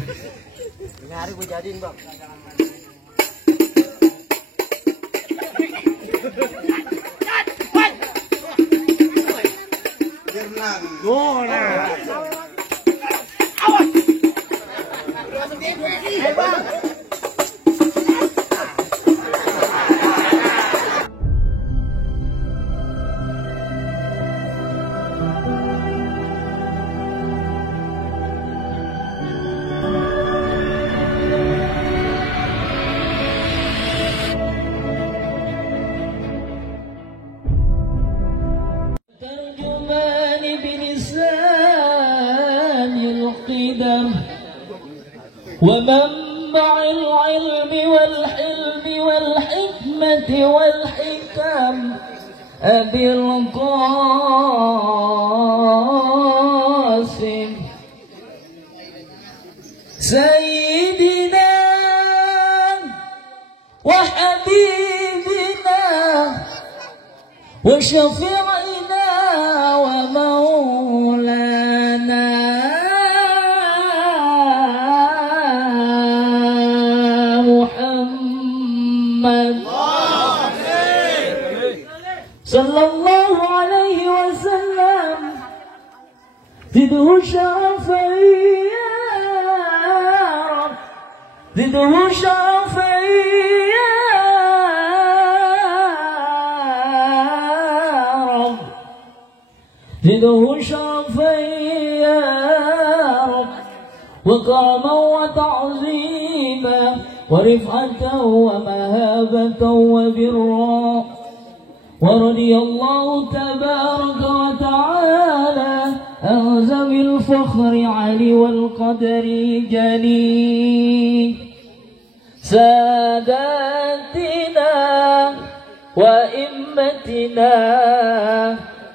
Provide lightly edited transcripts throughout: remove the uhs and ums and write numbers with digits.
Ini hari gue jadiin bang. ومنبع العلم والحلم والحكمة والحكم أبي القاسم سيدنا وحبيبنا وشفيعنا ومولانا صلى الله عليه وسلم زده شرفا يا رب زده شرفا يا رب زده شرفا يا رب وكرما وتعظيما ورفعة ومهابة وبرا ورضي الله تبارك وتعالى عن ذوي الفخر علي والقدر جلي ساداتنا وإمتنا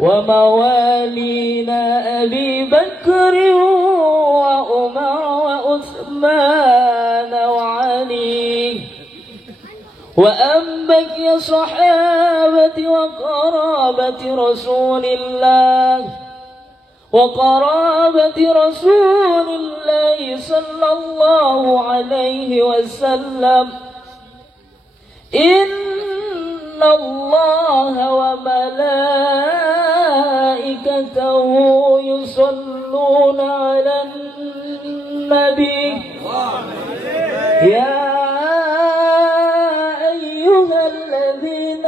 وموالينا أبي بكر وعمر وعثمان وعلي وأنبك يا صحابة وقرابة رسول الله وقرابة رسول الله صلى الله عليه وسلم إن الله وملائكته يصلون على النبي يا الذين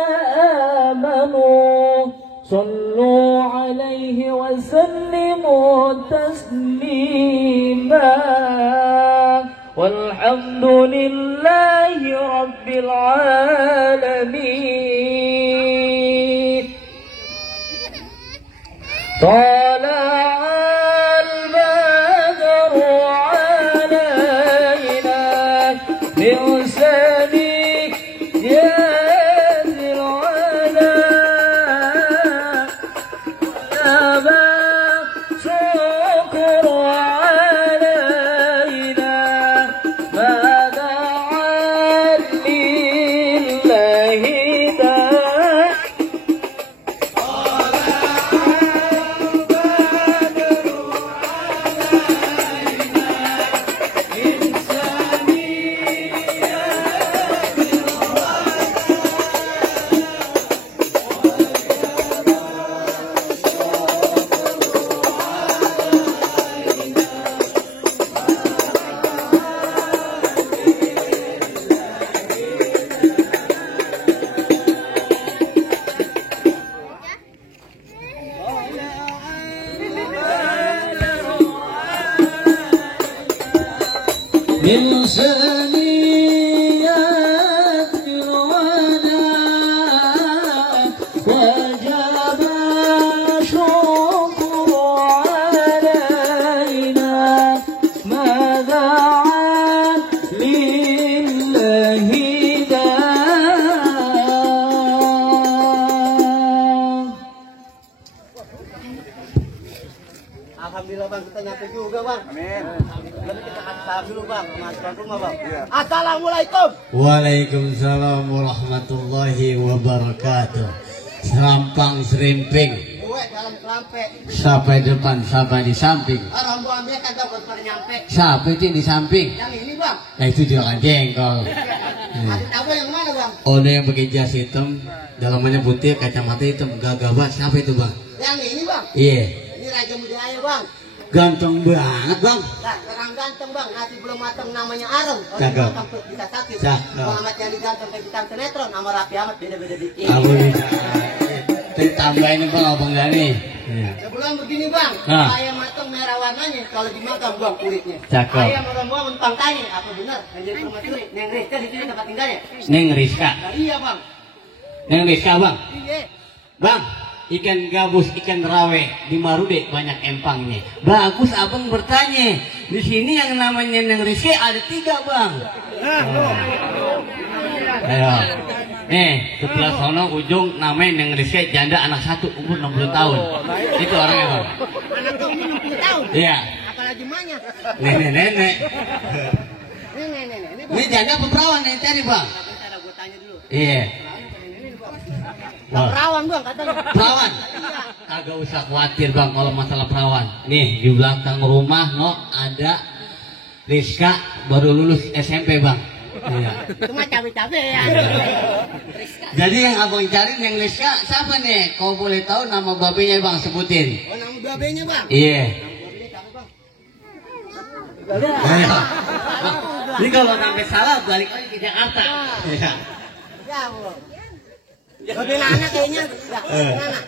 آمنوا صلوا عليه وسلموا تسليما والحمد لله رب العالمين طلع البدر علينا من سنيك يا ذي العلا أبا شكر علينا ما دعا لله داع من ثنيات الولاء وجب شكر علينا ما دعا لله داع. Alhamdulillah bang, kita nyampe juga bang. Amin. Lalu kita salam dulu bang, masuk rumah bang. Ya. Assalamualaikum. Waalaikumsalam warahmatullahi wabarakatuh. Serampang serimping. dalam kelampe. Sampai depan, sampai di samping. Orang buang dia kagak pernah nyampe. Siapa itu yang di samping? Yang ini bang. Nah itu jualan jengkol. Ada tahu yang mana bang? Oh, ada yang pakai jas hitam, dalamannya putih, kacamata hitam, gagah banget. Siapa itu bang? Yang ini bang. Iya. Ini Raja Mujaya bang. Ganteng banget bang. Nah, orang ganteng bang, nasi belum matang namanya areng. Cakep. Orang matang bisa sakit. Cakep. Muhammad yang diganteng kayak bintang sinetron, sama Raffi Ahmad beda-beda dikit. Kamu bisa. Tambah ini bang, abang Gani. Iya. Sebelum begini bang, Nah. ayam matang merah warnanya, kalau dimakan bang kulitnya. Cakep. Ayam orang buang mentang tanya, apa benar? Yang jadi permaisuri, Neng Rizka di sini tempat tinggalnya. Neng Rizka. Nah, iya bang. Neng Rizka bang. Iya. Bang, ikan gabus, ikan rawe di Marude banyak empangnya. Bagus abang bertanya. Di sini yang namanya Neng Rizky ada 3 bang. Ayo. Nih, sebelah sono ujung namanya Neng Rizky, janda anak 1 umur 60 tahun. Itu orangnya bang. Anak kamu 60 tahun. Iya. Apalagi banyak. Nenek-nenek. Ini Ini janda apa perawan yang cari bang? bentar gue tanya dulu. Iya. Oh. Perawan bang katanya. Perawan? Iya. Kagak usah khawatir bang kalau masalah perawan. Nih di belakang rumah no ada Rizka baru lulus SMP bang. Iya. Cuma cabe-cabe ya. Jadi yang abang cari yang Rizka siapa nih? Kau boleh tahu nama babenya bang, sebutin. Oh nama babenya bang. Iya. Babenya siapa bang? Ayo. Ini kalau sampai salah balik lagi ke Jakarta. Iya. Ya Allah. Babe Nana kayaknya. Ya, Nana.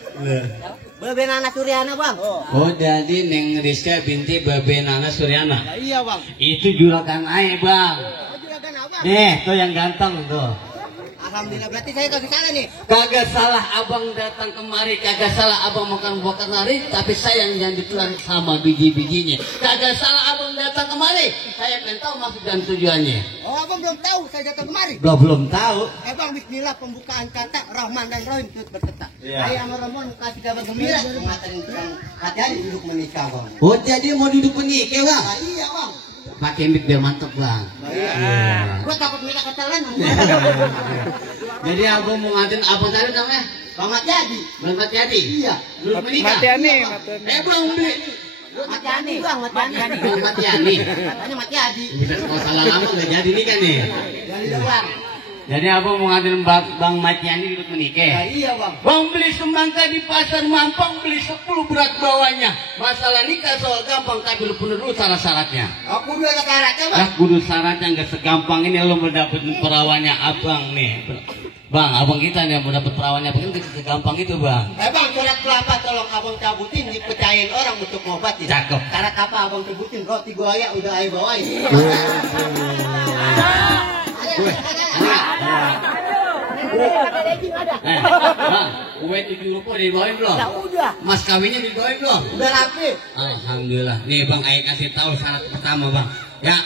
Babe Nana Suryana bang. Oh jadi Neng Rizka binti Babe Nana Suryana. Ya, iya bang. Itu juragan ae bang. Oh juragan abang. Tuh yang ganteng tuh. Alhamdulillah berarti saya kagak salah nih. Kagak salah abang datang kemari, kagak salah abang makan buah nari, tapi sayang yang ditelan sama biji-bijinya. Kagak salah abang datang kemari, saya pengen tahu maksud dan tujuannya. Oh abang belum tahu saya datang kemari. Belum tahu. Bang bismillah pembukaan kata Rahman dan Rahim turut berkata. Iya. Saya sama Ramon kasih kabar gembira mengantarin tukang hati-hati duduk menikah bang. Oh jadi mau duduk menikah bang? Nah, iya bang. Pakai mic biar mantep bang. Iya. Gua takut nikah ketelan. Jadi abang mau ngatin abang tadi namanya? Bang Matiadi. Bang Matiadi? Iya. Duduk menikah? Matiani. Bang beli. Matiani bang Matiani. Bang Matiani. Katanya Matiadi. Bisa kalau salah lama nggak jadi nikah nih. Jadi bang. Jadi abang mau ngatin Bang Matiani duduk menikah? Ya, iya bang. Bang beli semangka di pasar Mampang, beli 10 berat bawahnya. Masalah nikah soal gampang, tapi lu penuh dulu syarat-syaratnya. Aku dulu ada syaratnya bang. Nah, kudu syaratnya nggak segampang ini lo mau dapetin perawannya abang nih. Bang, abang kita nih mau dapet perawannya, begini nggak segampang itu bang. Bang surat kelapa tolong abang cabutin dipercayain orang untuk ngobatin. Cakep. Syarat apa abang sebutin? Roti goyak udah ayo bawain. Bang, kue 7 rupiah dibawain belum? Ya udah. Mas kawinnya dibawain belum? Udah rapi. Alhamdulillah. Nih bang, saya kasih tahu syarat pertama bang. Ya,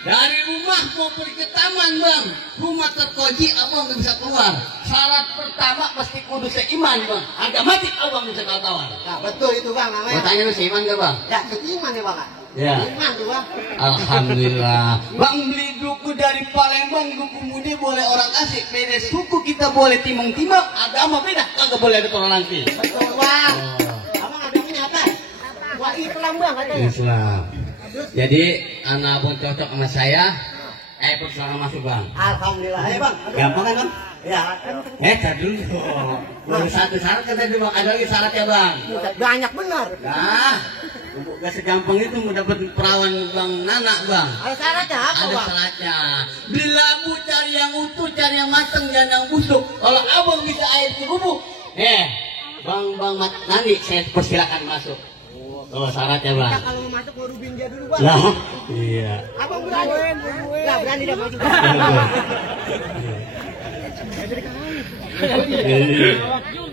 dari rumah mau pergi ke taman bang, rumah terkunci abang nggak bisa keluar. Syarat pertama pasti kudu seiman bang. Harga mati abang bisa tawar. Nah, betul itu bang namanya. Mau tanya lu seiman gak bang? Ya seiman ya bang. Ya. Seiman tuh bang. Alhamdulillah. Bang beli duku dari Palembang, duku mudi boleh orang asik, beda suku kita boleh timang-timang, agama beda, kagak boleh ada toleransi. Betul bang. Abang agamanya apa? Wah Islam bang katanya. Islam. Jadi anak abang cocok sama saya, persilakan masuk bang. Alhamdulillah ya bang. Gampang kan bang? Ya. Tar dulu. Baru satu syarat kan tadi bang, ada lagi syaratnya bang. Banyak benar. Nah, gak segampang itu mau dapat perawan bang Nana bang. Ada syaratnya apa Ada bang? syaratnya. Beli labu cari yang utuh, cari yang matang, jangan yang busuk. Kalau abang bisa air kerupuk, bang Nani saya persilakan masuk. Oh syaratnya bang. Kita kalau mau masuk mau rubin dia dulu bang. Lah, iya. Abang berani? Nggak berani dia masuk.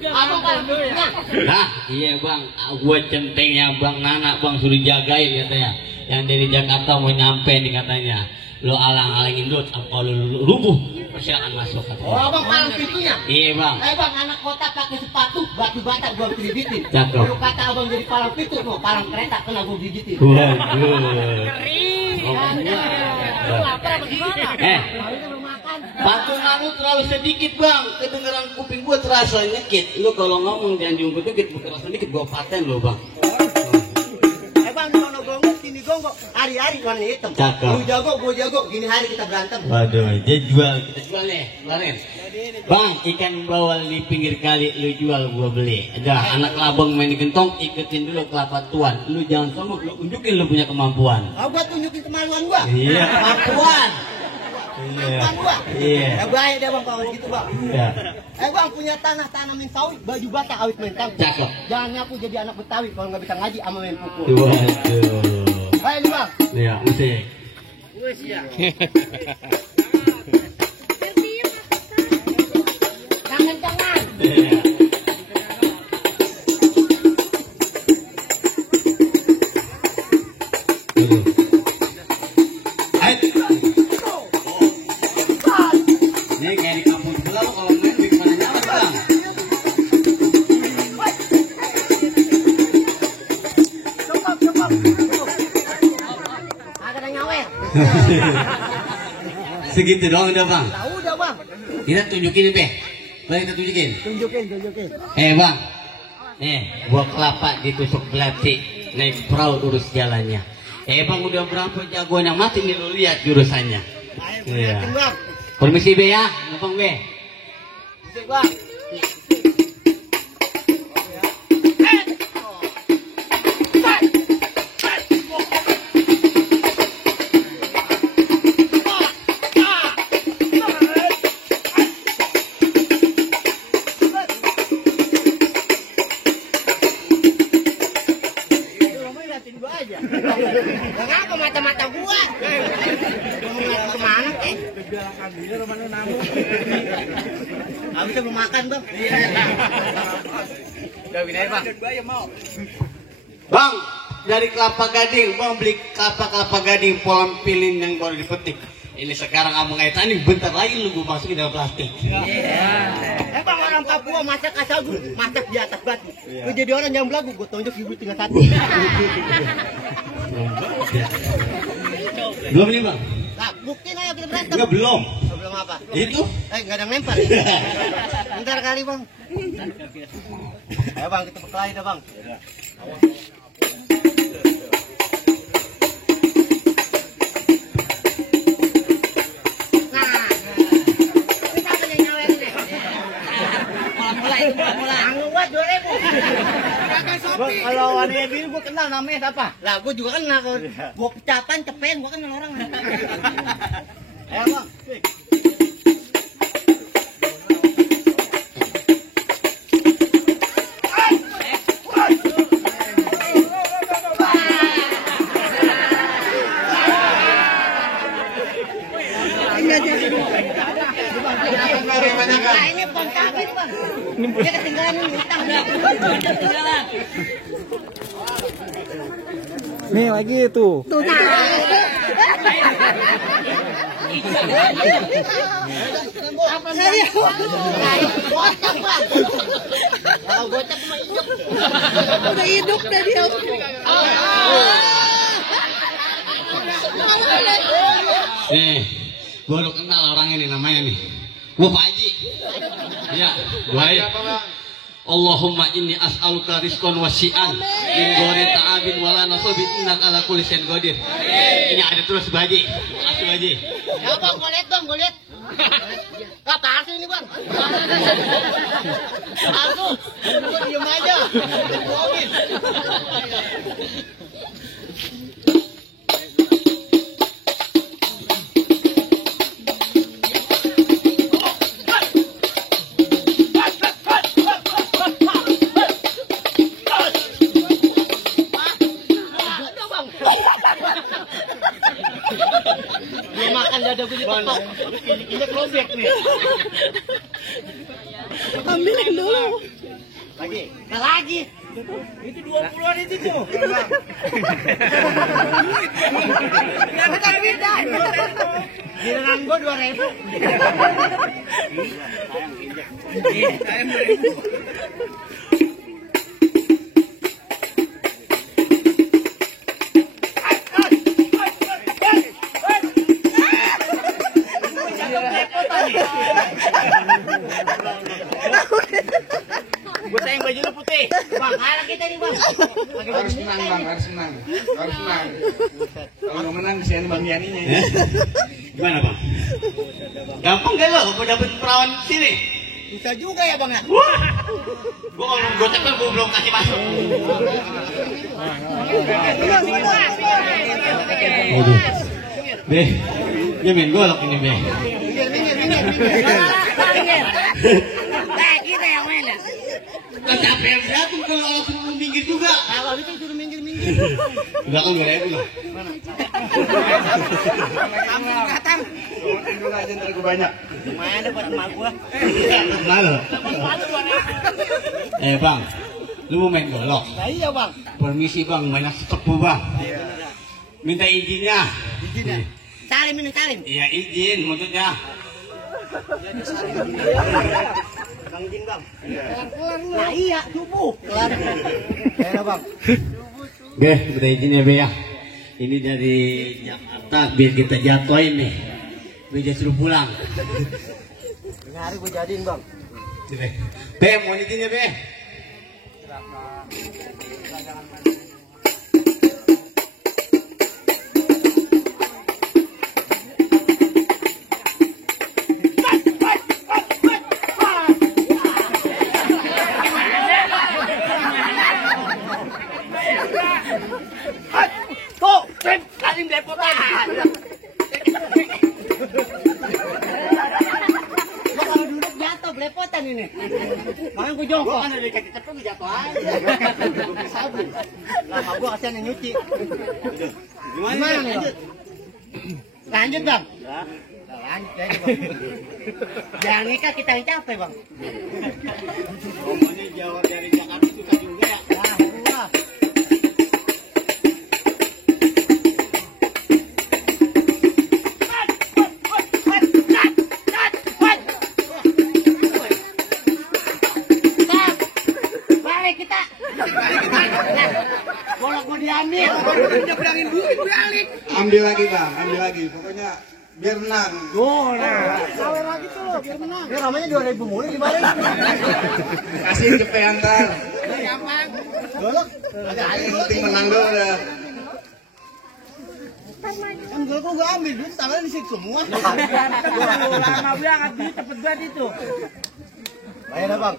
Abang kalau punya. Nah, iya bang, gue centengnya bang Nana bang suruh jagain katanya. Yang dari Jakarta mau nyampe nih katanya. Lo alang-alangin dulu, kalau lo rubuh, persilakan masuk katanya. Oh abang palang pintunya. Iya bang. Bang anak kota pakai sepatu batu bata gua kreditin. Cakep. Kalau kata abang jadi palang pintu, mau palang kereta kena gua gigitin. Waduh. Lapar apa gimana? Belum makan. Pantulan lu terlalu sedikit bang, kedengeran kuping gua terasa nyekit. Lu kalau ngomong jangan diungkit dikit, terasa sedikit gua paten lo bang. Bang, sono gonggok, sini gonggok, hari-hari warna hitam. Cakep. Lu jago, gua jago, gini hari kita berantem. Waduh, dia jual, kita jual nih, kemarin. Bang, ikan bawal di pinggir kali lu jual gua beli. Ada anak labang main di gentong, iketin dulu kelapa tuan. Lu jangan sombong, lu tunjukin lu punya kemampuan. Oh, gua tunjukin kemaluan gua. Iya, kemampuan. Kemampuan gua. Iya. Ya bahaya deh bang kalau gitu bang. Iya. Bang punya tanah tanamin sawit, baju bata awit main tangkap. Cakep. Jangan ngaku jadi anak Betawi kalau nggak bisa ngaji sama main pukul. Waduh. Ayo nih bang. Iya, musik. Jangan. Iya. Ini kayak di kampung sebelah lo kalau main di mana nyaman bang? Agak ada nyawer. Segitu doang udah bang. Tahu udah bang. Kita tunjukin nih Beh. Boleh kita tunjukin? Tunjukin. Bang. Nih, buah kelapa ditusuk belati. Naik perahu urus jalannya. Bang udah berapa jagoan yang mati nih lo lihat jurusannya. Iya. Bang. Permisi Be ya, numpang Be. Musik bang. Kenapa mata-mata gua? Mau kemana eh? Habis mau makan bang. Bang, dari Kelapa Gading, bang beli kelapa gading polam pilin yang baru dipetik. Ini sekarang abang air tani, bentar lagi lu gua masukin dalam plastik. Bang orang Papua masak kasagu, masak di atas batu. Lu jadi orang yang belagu, gua tunjuk ibu tinggal satu. Belum nih bang? Nah, buktiin aja kita berantem. Enggak belum. Belum apa? Itu? Nggak ada yang lempar. Bentar kali bang. Ayo bang, kita berkelahi dah bang. Nah, kita apa yang nyawer ini? Mulai. Anggung buat 2.000. Kalau wanita biru gue kenal namanya siapa? Lah gue juga kenal. Gue pecapan, cepen, gue kenal orang. Ayo bang. Nah, ini bukan kaki nih bang. Dia ketinggalan nih, utang. Ketinggalan. Nih lagi tuh. Tuh nah. Apa serius? Gocap bang. Kalau gocap mah hidup. Udah hidup tadi. Nih, gua udah kenal orang ini namanya nih. Gua Pak Haji. Iya, gua Haji. Allahumma inni as'aluka rizqan wasi'an min ghairi ta'abin wala nasabin innaka ala kulli syai'in qadir. Ini ada terus Pak Haji. Makasih Pak Haji. Ya bang, gue liat bang, gue liat. Gak palsu ini bang. Palsu. Gue diem aja. Bohongin. Dia makan dada gue dipetok. Ini lobek nih. Ambilin dulu. Lagi. Nah, lagi. Itu 20-an itu tuh. Yang tapi dah. Giliran gue 2.000. Gue sayang baju lu putih. Bang, kalah kita nih bang. Harus menang bang, harus menang. Harus menang. Kalau nggak menang kesian bang Yaninya. Gimana bang? Gampang gak lo? Gue dapet perawan sini. Bisa juga ya bang ya. Wah, gue kalau gue tekan gue belum kasih masuk. Aduh, Be, dia main golok ini Be. Nah, kita yang main ya. Kan capek yang jatuh kalau orang suruh minggir juga. Kalau itu suruh minggir. Udah kan gak ada itu. Datang. Dulu aja ntar gue banyak. Mana buat emak gua? Malu. Bang, lu mau main golok? Nah, iya bang. Permisi bang, banyak sepuh bang. Minta izinnya. Salim ini salim. Iya izin maksudnya. Bang izin bang. Nah iya subuh. Kelar. Ya bang. Oke, udah izin ya Be ya. Ini dari Jakarta biar kita jatuhin nih. Biar suruh pulang. Ini hari gue jadiin bang. Be, mau izin ya Be. Tuh, salim depotan. Lo kalau duduk jatuh belepotan ini. Makanya gue jongkok. Kan udah kaki cepet gue jatuh aja. Gue sabun. Nah, gue kasihan yang nyuci. Gimana nih lanjut? Lanjut bang. Lanjut aja bang. Jangan nikah kita yang capek bang. Ngomongnya jauh dari Jakarta susah juga. Wah. Balik kita. Bolak mau diambil. Dia bilangin duit balik. Ambil lagi bang, ambil lagi. Pokoknya biar menang. Kalau lagi tuh biar menang. Ini namanya 2.000 mulu dibalik. Kasih ke peantar. Gampang. Golok. Yang penting menang dulu dah. Kan golok gue ambil duit tangannya di situ semua. Lama banget duit cepet banget itu. Bayar dah bang.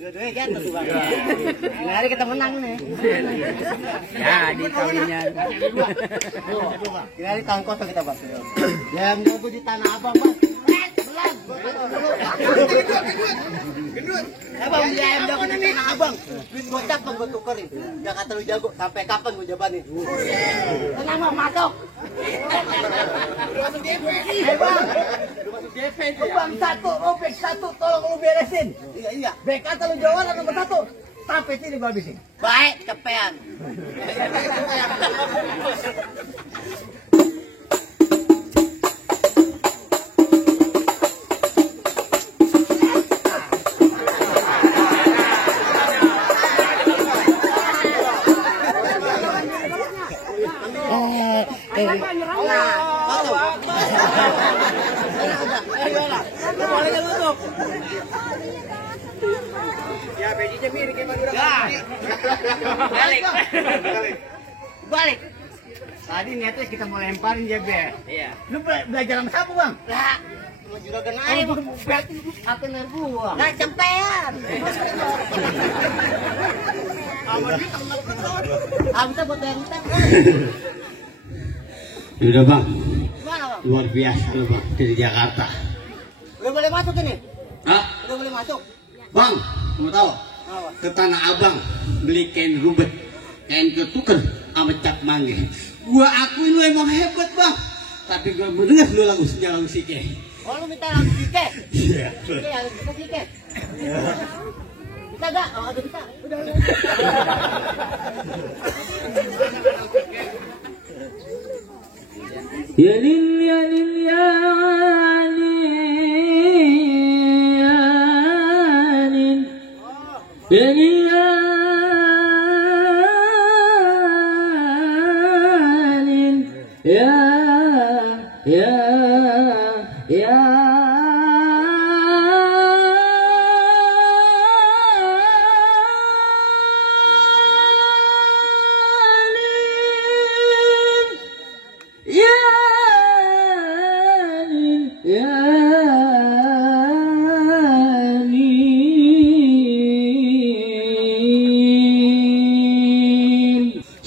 Dua-duanya jatuh tuh bang. Ini hari kita menang nih. Ya, di tahunnya. Ini hari tahun kosong kita bang. Yang jago di Tanah Abang bang. Belan. Gendut. Abang dia yang jago di Tanah Abang. Duit gocap bang gue tukerin. Jakarta lu jago. Sampai kapan gue jabanin? Tenang bang masuk. Masuk DP. Bang. Masuk DP. Bang satu, robek satu, tolong lu beresin. Iya. Bek kata lu jualan nomor satu. Sampai sini gua habisin. Baik, cepean. Ya, bejinya mirip kayak Madura. Balik. Tadi niatnya kita mau lemparin JB. Iya. Lu belajar sama siapa bang? Lah, lu juragan aja bang. Apa nergua? Nah, cempean. Kita buat bayar utang. Udah bang, Gimana bang? luar biasa lu bang dari Jakarta. Udah boleh masuk ini? Hah? Udah boleh masuk? Bang, kamu tahu? Apa? Ke Tanah Abang beli kain rubet, kain ketuker sama cap manggil. Gua akuin lu emang hebat bang. Tapi gua mendengar lu lagu sejarah Sike. Oh lu minta lagu Sike? Iya. Iya, lagu Sike. Bisa gak? Oh ada bisa. Udah. Ya lil ya lil ya lil ya lil ya lil Ya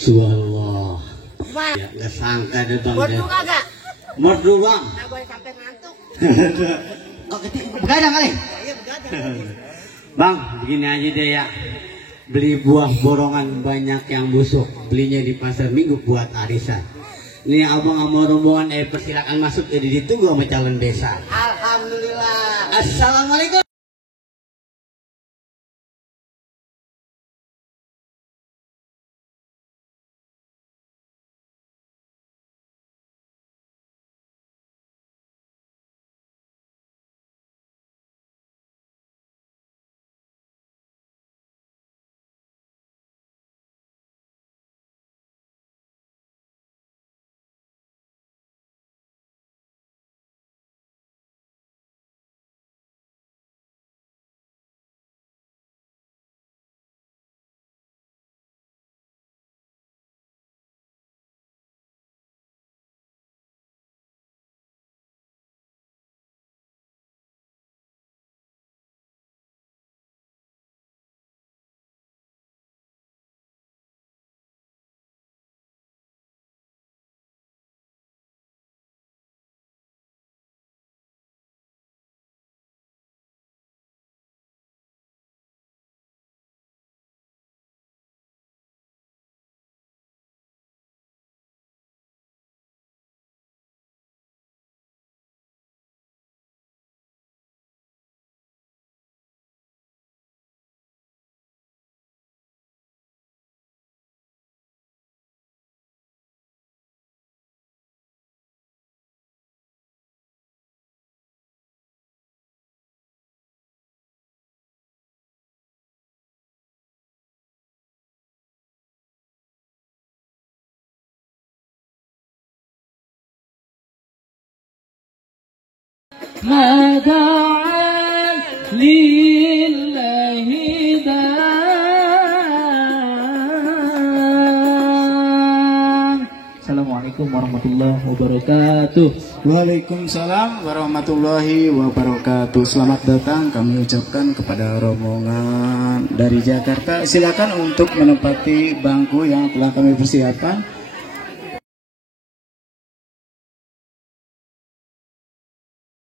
Subhanallah. Ya, nggak sangka deh bang. Merdu kagak? Merdu bang. Nah, gue sampai ngantuk. Oh, begadang kali. Iya, begadang. Bang, begini aja deh ya. Beli buah borongan banyak yang busuk. Belinya di pasar minggu buat arisan. Nih abang sama rombongan persilakan masuk. Jadi ditunggu sama calon desa. Alhamdulillah. Assalamualaikum. Mada'an lillahi dan. Assalamualaikum warahmatullahi wabarakatuh. Waalaikumsalam warahmatullahi wabarakatuh. Selamat datang kami ucapkan kepada rombongan dari Jakarta. Silakan untuk menempati bangku yang telah kami persiapkan.